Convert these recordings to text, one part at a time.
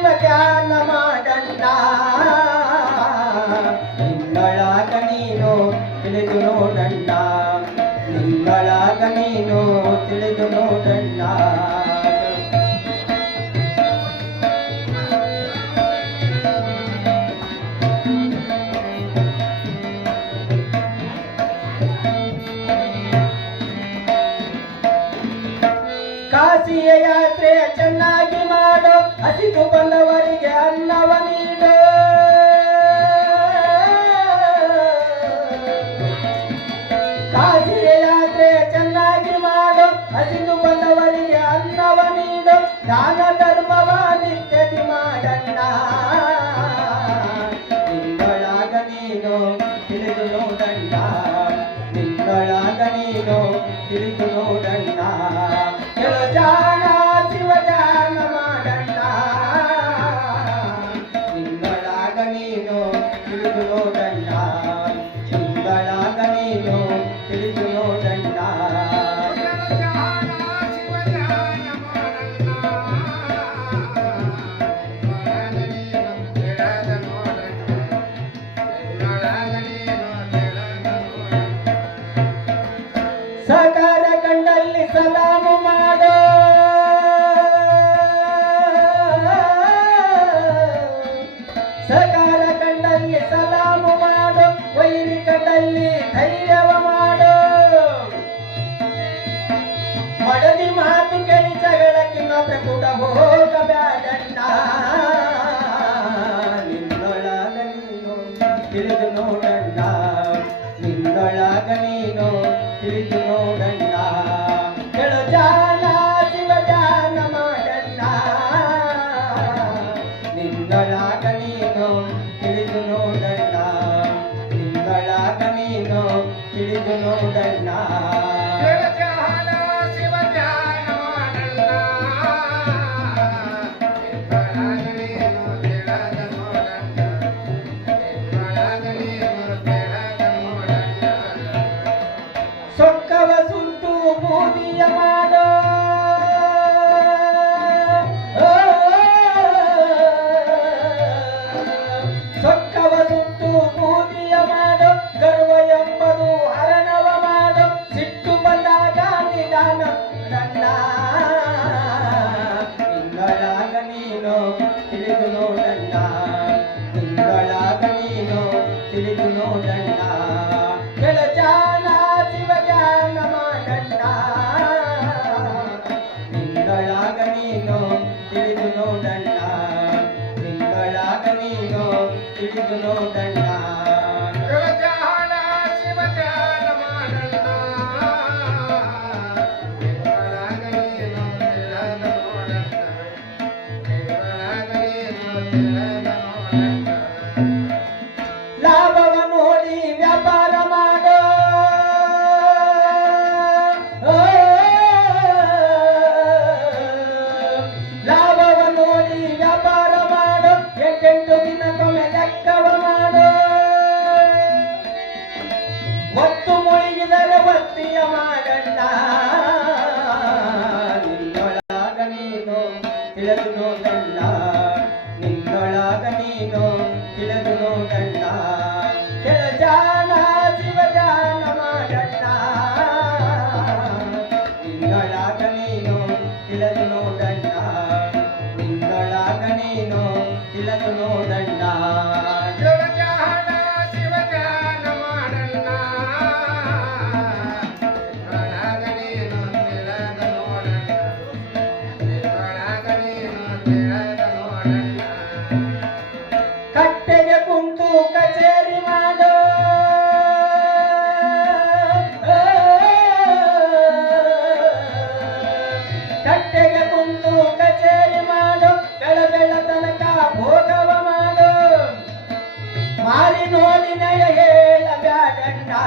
ಶಿವ ಧ್ಯಾನ ಮಾಡಣ್ಣ ನಿನ್ನೊಳಗ ನೀನು ತಿಳಿದು ನೋಡಣ್ಣ ನಿನ್ನೊಳಗ ನೀನು ತಿಳಿದು ನೋಡಣ್ಣ ಕಾಶಿಯ ಯಾತ್ರೆ ಚೆನ್ನಾಗಿ ಮಾಡೋ ಹಸಿದು ಬಂದವರಿಗೆ ಅನ್ನವ ನೀಡೋ ಕಾಶಿಯ ಯಾತ್ರೆ ಚೆನ್ನಾಗಿ ಮಾಡು ಹಸಿದು ಬಂದವರಿಗೆ ಅನ್ನವ ನೀಡು ದಾನ ಸಕಾರ ಕಂಡಲ್ಲಿ ಸಲಾಮು no, no, no. ಮತ್ತು ಮುಳುಗಿದರೆ ಬತ್ತಿಯ ಮಾಡಣ್ಣ ನಿನ್ನೊಳಗ ನೀನು ತಿಳಿದು ನೋಡಣ್ಣ ನಿನ್ನೊಳಗ ನೀನು ತಿಳಿದು ನೋಡಣ್ಣ ಕೆಳಜಾನ ಶಿವಜಾನ ಶಿವ ಜಾನ ಮಾಡಣ್ಣ ನಿನ್ನೊಳಗ ನೀನು ನೀನು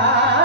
아.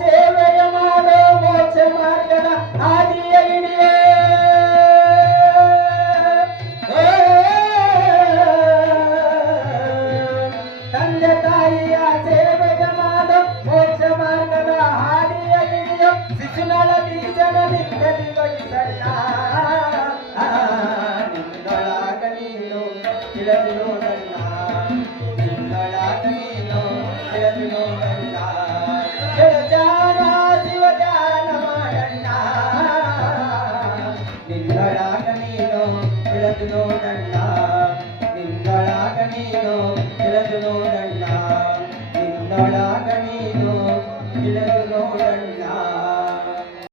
ಸೇವೆಯ ಮಾಡೋ ಮೋಕ್ಷ ಮಾರ್ಗನ ಹಾದಿಯ ಹಿಡಿಯೇ ತಂದೆ ತಾಯಿಯ ಸೇವೆಯ ಮಾಡೋ ಮೋಕ್ಷ ಮಾರ್ಗದ ಹಾದಿಯ ಹಿಡಿಯೋ ಶಿಶುನಳ ಬೀಜನ ನಿಂತಲಿ ವಹಿಸಲ್ಲ ನಿನ್ನೊಳಗ ನೀನು ಇಳದಿರೋದಲ್ಲ